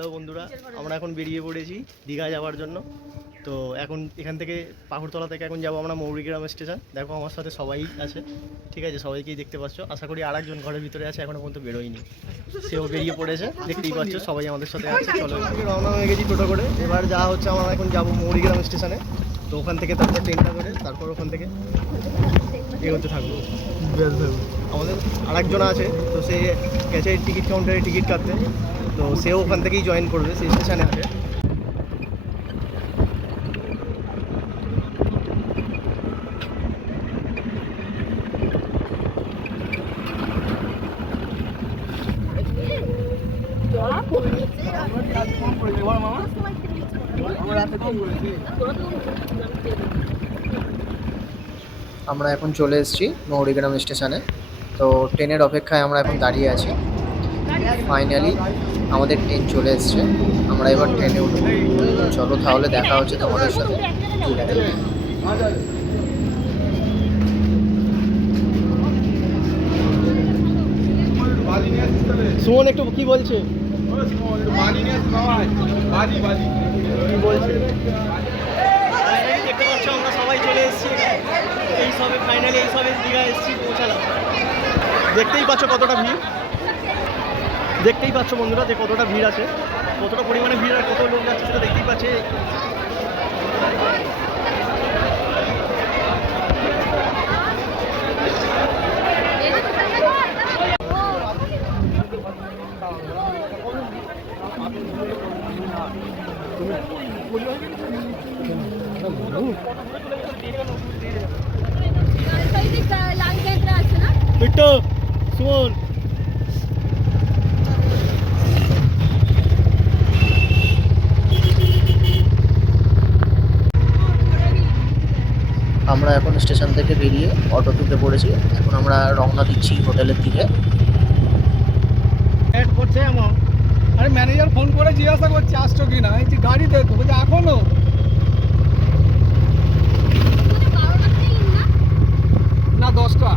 Hello বন্ধুরা, আমরা এখন বেরিয়ে পড়েছি দীঘা যাওয়ার জন্য। তো এখন এখান থেকে পাকুড়তলা থেকে এখন যাবো আমরা মৌরিগ্রাম স্টেশন। দেখো আমার সাথে সবাই আছে, ঠিক আছে, সবাইকেই দেখতে পাচ্ছ। আশা করি আরেকজন ঘরের ভিতরে আছে, এখনো পর্যন্ত বেরোয়নি, সেও বেরিয়ে পড়েছে, দেখতেই পাচ্ছ সবাই আমাদের সাথে আছে। চলো রওনা হয়ে গেছি টোটো করে। এবার যা হচ্ছে আমরা এখন যাবো মৌরিগ্রাম স্টেশনে। তো ওখান থেকে তারপর ট্রেনটা ধরে তারপর ওখান থেকে এগোতে থাকবো। আমাদের আরেকজন আছে, তো সে গেছে টিকিট কাউন্টারে টিকিট কাটতে, তো সেও ওখান থেকেই জয়েন করবে, সেই স্টেশনে আছে। আমরা এখন চলে এসেছি মৌরিগ্রাম স্টেশনে। তো ট্রেনের অপেক্ষায় আমরা এখন দাঁড়িয়ে আছি। ফাইনালি আমাদের ট্রেন চলে এসেছে, আমরা এবার ট্রেনে উঠব। চলো তাহলে দেখা হচ্ছে তোমাদের সাথে। সুমন একটু কি বলছে? কি বলছে? দেখতে পাচ্ছ আমরা সবাই চলে এসেছি, এই সবে ফাইনালি এই সবে দীঘা এসেছি, পৌঁছালাম। দেখতেই পাচ্ছ কতটা ভিড়, দেখতেই পাচ্ছ বন্ধুরা যে কতটা ভিড় আছে, কতটা পরিমাণে ভিড় আর কত লোক যাচ্ছে সেটা দেখতেই পাচ্ছে। সুমন আমরা এখন স্টেশন থেকে বেরিয়ে অটো তুলতে পড়েছি। এখন আমরা রওনা দিচ্ছি হোটেলের দিকে। করছে এমন, আরে ম্যানেজার ফোন করে জিজ্ঞাসা করছে আসছো কি না, এই যে গাড়িতে তো বলছে এখনো না 10টা,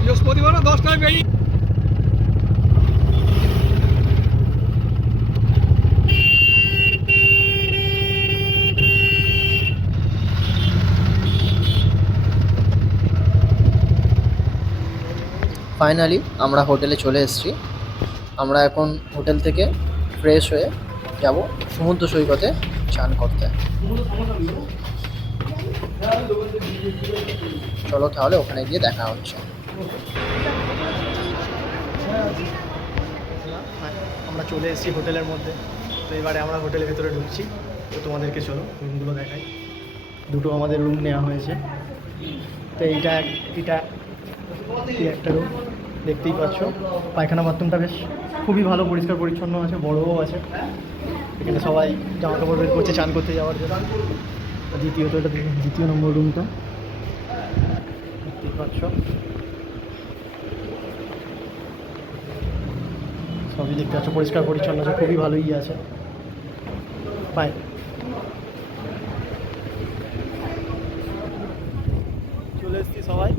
বৃহস্পতিবার 10টায় বেরিয়ে। ফাইনালি আমরা হোটেলে চলে এসেছি। আমরা এখন হোটেল থেকে ফ্রেশ হয়ে যাব সমুদ্র সৈকতে চান করতে। চলো তাহলে ওখানে গিয়ে দেখা হচ্ছে। আমরা চলে এসেছি হোটেলের মধ্যে। তো এবারে আমরা হোটেলের ভেতরে ঢুকছি। তো তোমাদেরকে চলো রুমগুলো দেখাই। দুটো আমাদের রুম নেওয়া হয়েছে। তো এইটা একটা রুম দেখতেই পাচ্ছ। পায়খানা বাথরুমটা বেশ খুবই ভালো, পরিষ্কার পরিচ্ছন্ন আছে, বড়ও আছে। এখানে সবাই জামা কাপড় বের করছে চান করতে যাওয়ার জন্য। দ্বিতীয়ত এটা দ্বিতীয় নম্বর রুমটা দেখতেই পাচ্ছ। সবই দেখতে পাচ্ছ পরিষ্কার পরিচ্ছন্ন আছে, খুবই ভালোই আছে। পায় চলে এসেছি সবাই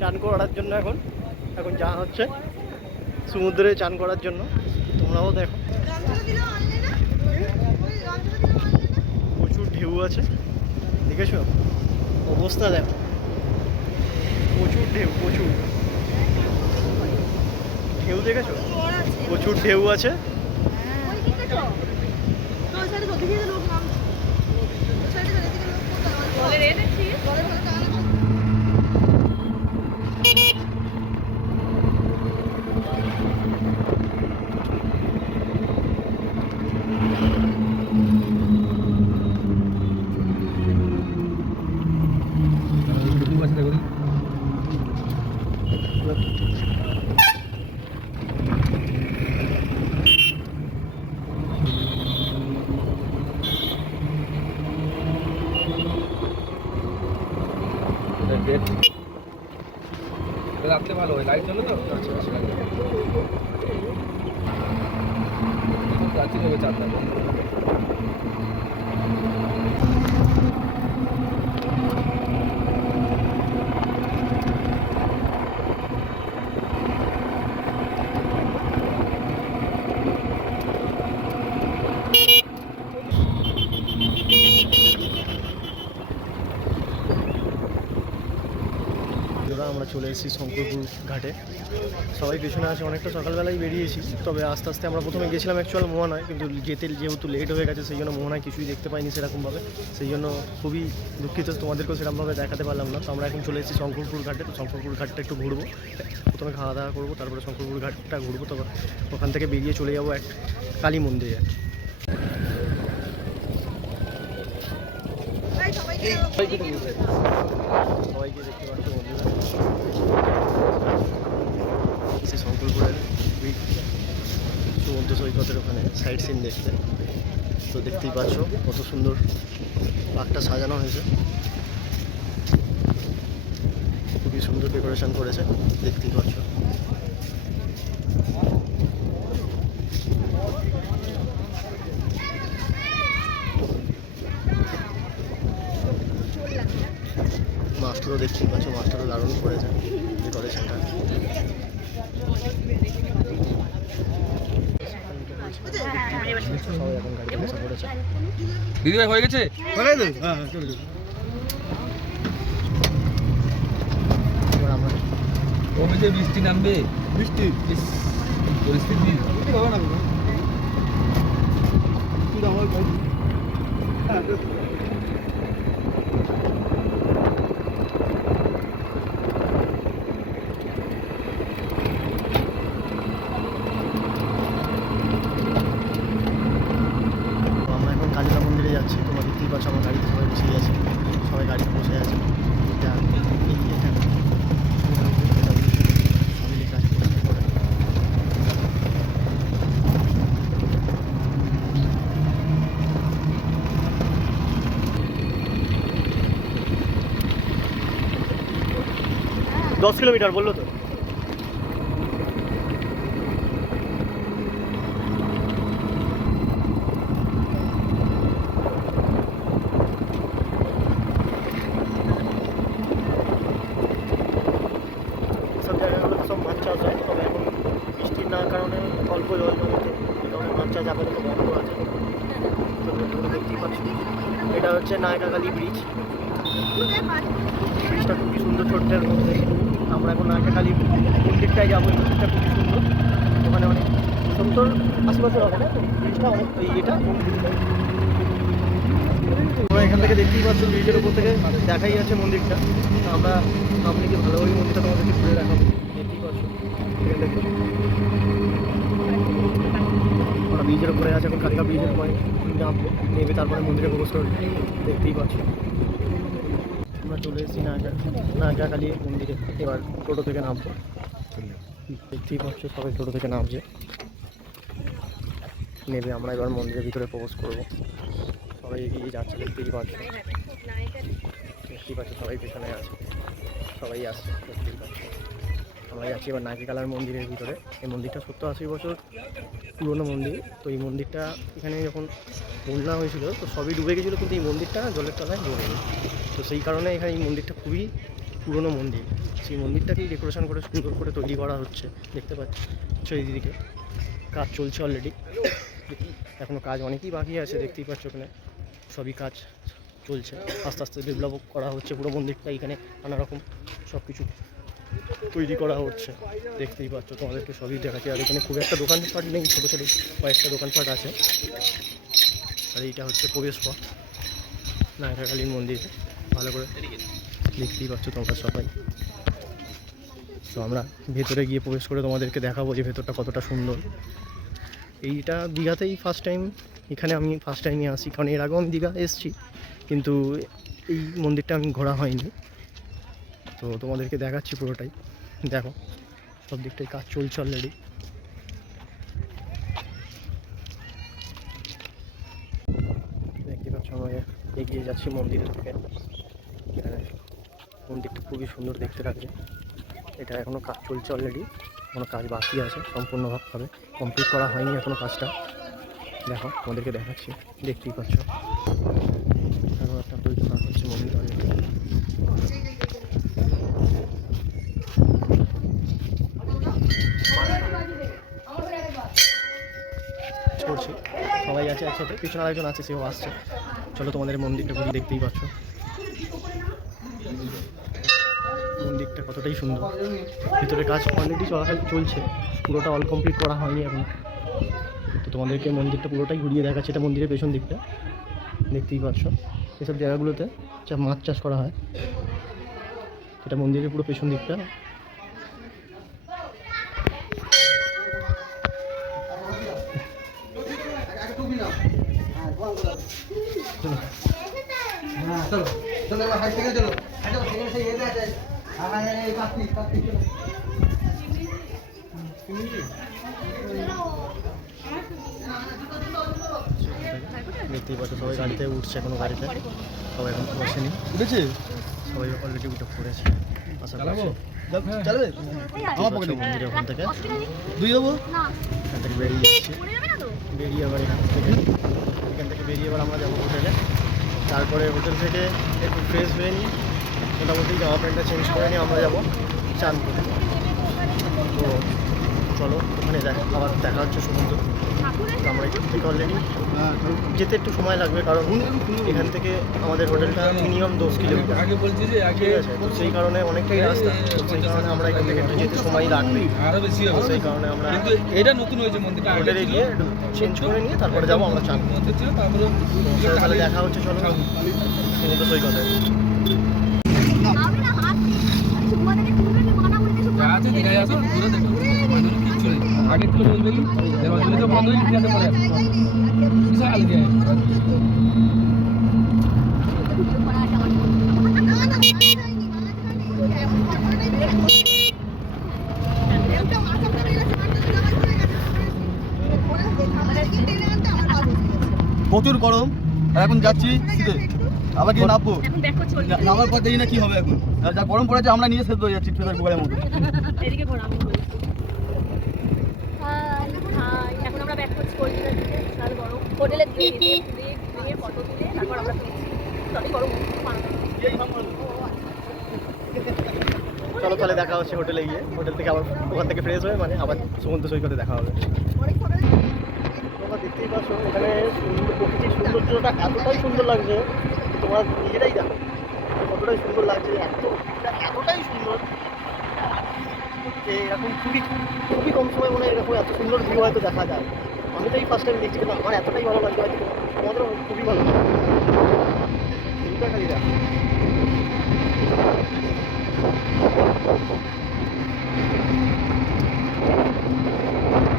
চান করার জন্য। এখন যা হচ্ছে সমুদ্রে চান করার জন্য। তোমরাও দেখো প্রচুর ঢেউ আছে, দেখেছো অবস্থা দেখো, প্রচুর ঢেউ, প্রচুর ঢেউ দেখেছো, প্রচুর ঢেউ আছে। রাখতে ভালো হয়, লাইট জ্বলে তো যাচ্ছি হবে চারটা। চলে এসেছি শঙ্করপুর ঘাটে। সবাই পেছনে আছে, অনেকটা সকালবেলায় বেরিয়েছি, তবে আস্তে আস্তে আমরা প্রথমে গেছিলাম অ্যাকচুয়াল মোহনায়, কিন্তু যেহেতু লেট হয়ে গেছে সেই জন্য মোহনায় কিছুই দেখতে পাইনি সেরকমভাবে, সেই জন্য খুবই দুঃখিত, তোমাদেরকেও সেরকমভাবে দেখাতে পারলাম না। তো আমরা এখন চলে এসেছি শঙ্করপুর ঘাটে। তো শঙ্করপুর ঘাটটা একটু ঘুরবো, প্রথমে খাওয়া দাওয়া করবো, তারপরে শঙ্করপুর ঘাটটা ঘুরবো, তবে ওখান থেকে বেরিয়ে চলে যাবো এক কালী মন্দিরে। সবাইকে দেখতে পাচ্ছ বন্ধুরা, শঙ্করপুরের সমুদ্র সৈকতের ওখানে সাইড সিন দেখতে। তো দেখতেই পাচ্ছ কত সুন্দর পার্কটা সাজানো হয়েছে, খুবই সুন্দর ডেকোরেশন করেছে, দেখতেই পাচ্ছ। মাস্টারও দেখতেই পাচ্ছ, মাস্টারও দারুণ করেছে ডেকোরেশনটা। সবাই এখন গাড়িতে বসে পড়েছে। দিদি ভাই হয়ে গেছে? হ্যাঁ চলে যাবে। এবার আমরা কবে যে বৃষ্টি নামবে, বৃষ্টি ইস, পরিস্থিতি। হবে না তো আমরা এখন কালিকা মন্দিরে যাচ্ছি। তোমরা দেখতেই পাচ্ছ আমার গাড়িতে সবাই বসেই আছে, সবাই গাড়িতে বসে আছে। এটা এটা ফ্যামিলি কাজ করতে করে। দশ কিলোমিটার বললো তো। সব জায়গাগুলো সব মাছ চাষ হয়, তবে এখন বৃষ্টির না কারণে অল্প জল জমেছে, এই কারণে মাছ চাষ আপাতত বন্ধ আছে। তবে তোমরা দেখতেই পাচ্ছ এটা হচ্ছে নায়কাকালী ব্রিজ। ব্রিজটা খুবই সুন্দর, ছোট্টের মধ্যে। আমরা এখন নায়কাকালী মন্দিরটায় যাবো, এই মন্দিরটা খুবই সুন্দর, ওখানে অনেক 70-80 বছর হবে না তো ব্রিজটা, অনেক এটা তোমরা এখান থেকে দেখতেই পাচ্ছ, ব্রিজের উপর থেকে দেখাই যাচ্ছে মন্দিরটা। তো আমরা সামনে গিয়ে ভালোভাবে মন্দিরটা তোমাদেরকে ঘুরে দেখাবো, দেখতেই পাচ্ছ এখান থেকে। আমরা ব্রিজের উপরে আছে, এখন কালিকা ব্রিজের উপরে নামবো, নেমে তারপরে মন্দিরে প্রবেশ করবো, দেখতেই পাচ্ছ। আমরা চলে এসেছি নায়কাকালী মন্দিরে, এবার টোটো থেকে নামবো, দেখতেই পাচ্ছ সবাই টোটো থেকে নামছে, নেমে আমরা এবার মন্দিরের ভিতরে প্রবেশ করবো। সবাই এগিয়ে যাচ্ছে, দেখতেই পাচ্ছ, সবাই পেছনে আছে, সবাই আসছে, দেখতেই পাচ্ছ। আমরা যাচ্ছি এবার নায়িকাকালার মন্দিরের ভিতরে। এই মন্দিরটা 70-80 বছর পুরনো মন্দির। তো এই মন্দিরটা এখানে যখন বন্যা হয়েছিল তো সবই ডুবে গেছিলো, কিন্তু এই মন্দিরটা জলের তলায় ডুবেনি। তো সেই কারণে এখানে এই মন্দিরটা খুবই পুরনো মন্দির। সেই মন্দিরটাকেই ডেকোরেশন করে সুন্দর করে তৈরি করা হচ্ছে, দেখতে পাচ্ছ এইদিকে কাজ চলছে অলরেডি, এখনও কাজ অনেকই বাকি আছে, দেখতেই পাচ্ছ ওখানে সবই কাজ চলছে, আস্তে আস্তে ডেভেলপ করা হচ্ছে পুরো মন্দিরটা। এখানে নানা রকম সব কিছু তৈরি করা হচ্ছে, দেখতেই পাচ্ছ, তোমাদেরকে সবই দেখাচ্ছে। আর এখানে খুব একটা দোকানপাট নেই, ছোটো ছোটো কয়েকটা দোকানপাট আছে। আর এইটা হচ্ছে প্রবেশ পথ নায়িকাকালীর মন্দিরে, ভালো করে দেখতেই পাচ্ছ তোমরা সবাই। তো আমরা ভেতরে গিয়ে প্রবেশ করে তোমাদেরকে দেখাবো যে ভেতরটা কতটা সুন্দর। এইটা দীঘাতেই ফার্স্ট টাইম, এখানে আমি ফার্স্ট টাইমই আসি, কারণ এর আগেও আমি দীঘা এসেছি, কিন্তু এই মন্দিরটা আমি ঘোরা হয়নি। তো তোমাদেরকে দেখাচ্ছি পুরোটাই, দেখো সব দিকটাই কাজ চলছে অলরেডি। দেখতে পাচ্ছ আমরা এগিয়ে যাচ্ছি মন্দিরের থেকে, এখানে মন্দিরটা খুবই সুন্দর দেখতে লাগছে। এটা এখনও কাজ চলছে অলরেডি, কোনো কাজ বাকি আছে, সম্পূর্ণভাবে কমপ্লিট করা হয়নি এখনও কাজটা। দেখো তোমাদেরকে দেখাচ্ছি, দেখতেই পাচ্ছ আরও একটা তৈরি করা হচ্ছে মন্দির অলরেডি। করছি সবাই আছে একসাথে, পিছনে আরেকজন আছে, সেও আসছে। চলো তোমাদের মন্দিরটা ঘুরে, দেখতেই পাচ্ছ মন্দিরটা মন্দিরটা কতটাই সুন্দর। ভিতরে কাজ অলরেডি চলছে, পুরোটা অল কমপ্লিট করা হয়নি এখন। তো তোমাদেরকে মন্দিরটা পুরোটাই ঘুরিয়ে দেখাচ্ছে। এটা মন্দিরের পেছন দিকটা দেখতেই পাচ্ছ। এসব জায়গাগুলোতে মাছ চাষ করা হয়। এটা মন্দিরের পুরো পেছন দিকটা। দেখতেই পাচ্ছ সবাই গাড়িতে উঠছে, এখনো গাড়িতে সবাই এখন বসেনি, উঠেছে সবাই অলরেডি উঠে পড়েছে। আশা করছি চালাবে আমার পকেটে মন্দিরে ওখান থেকে দুই দেবো, এখান থেকে বেরিয়ে যাচ্ছি। বেরিয়ে আবার এখান থেকে বেরিয়ে এবার আমরা যাবো হোটেলে। তারপরে হোটেল থেকে একটু ফ্রেশ হয়ে নিই, মোটামুটি জামা প্যান্টটা চেঞ্জ করে নিয়ে আমরা যাবো চান করতে। তো চলো ওখানে আবার দেখা হচ্ছে সমুদ্র। তো আমরা এখান থেকে অলরেডি যেতে একটু সময় লাগবে, কারণ এখান থেকে আমাদের হোটেলটা মিনিমাম 10 কিলোমিটার। আগে বলছি যে আগে ঠিক আছে, তো সেই কারণে অনেকটাই রাস্তা, তো সেই কারণে আমরা এখান থেকে একটু যেতে সময় লাগবে। আরো বেশি তো হবে। সেই কারণে আমরা কিন্তু এটা নতুন হয়েছে মন্দিরটা, আগে হোটেলে ছিল গিয়ে একটু চেঞ্জ করে নিয়ে তারপরে যাবো আমরা চান করতে। মন্দির ছিল, তারপরে তাহলে দেখা হচ্ছে চলো সমুদ্র সৈকতে। যা আছে দীঘায় আসো, ঘুরে দেখো, মানুষ কিচ্ছু নেই। আগে ছিল বলবে কি এবার তো বন্ধ হয়ে গেছে, পরে বিশাল গিয়ে প্রচুর গরম, আর এখন যাচ্ছি শীতে, আবার কি নামবো, নামার পর দেখি না কি হবে। এখন আর যা গরম পড়েছে আমরা নিয়ে সেদ্ধ হয়ে যাচ্ছি ফেদার কুকারের মতো। এখন আমরা ব্যাক করছি কলকাতা থেকে। আর গরম হোটেলে দিয়ে ফটো তুলে তারপর আমরা তবে গরম চলো তাহলে দেখা হচ্ছে হোটেলে গিয়ে। হোটেল থেকে আবার ওখান থেকে ফ্রেশ হয়ে মানে আবার সমুদ্র সৈকতে দেখা হবে। তোমরা দেখতেই পাচ্ছ এখানে প্রকৃতির সৌন্দর্যটা এতটাই সুন্দর লাগছে, তোমরা নিজেরাই দেখো কতটাই সুন্দর লাগছে। এতটাই সুন্দর যে এরকম খুবই খুবই কম সময় মনে হয় এরকম এত সুন্দর ভিউ হয়তো দেখা যায়। আমি তো এই ফার্স্ট টাইম দেখছি, কিন্তু আমার এতটাই ভালো লাগছে, হয়তো তোমাদেরও খুবই ভালো লাগছে। ভিউটা খালি দেখো।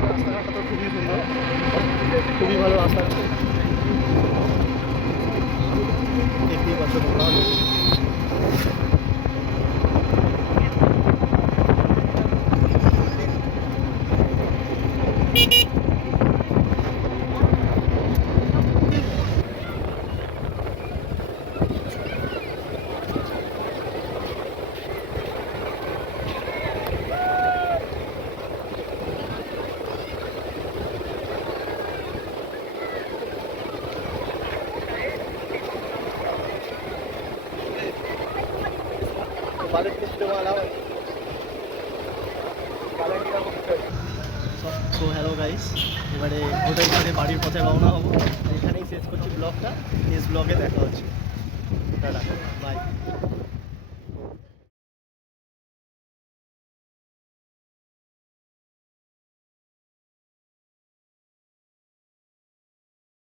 রাস্তাঘাটটা তো খুবই সুন্দর, খুবই ভালো রাস্তাঘাট। দেখতেই পাচ্ছ তোমরা। সো হ্যালো গাইস, এবারে হোটেল থেকে বাড়ির পথে রওনা হবো। এখানেই শেষ করছি ব্লগটা, নেক্সট ব্লগে দেখা হচ্ছে। Tata, by.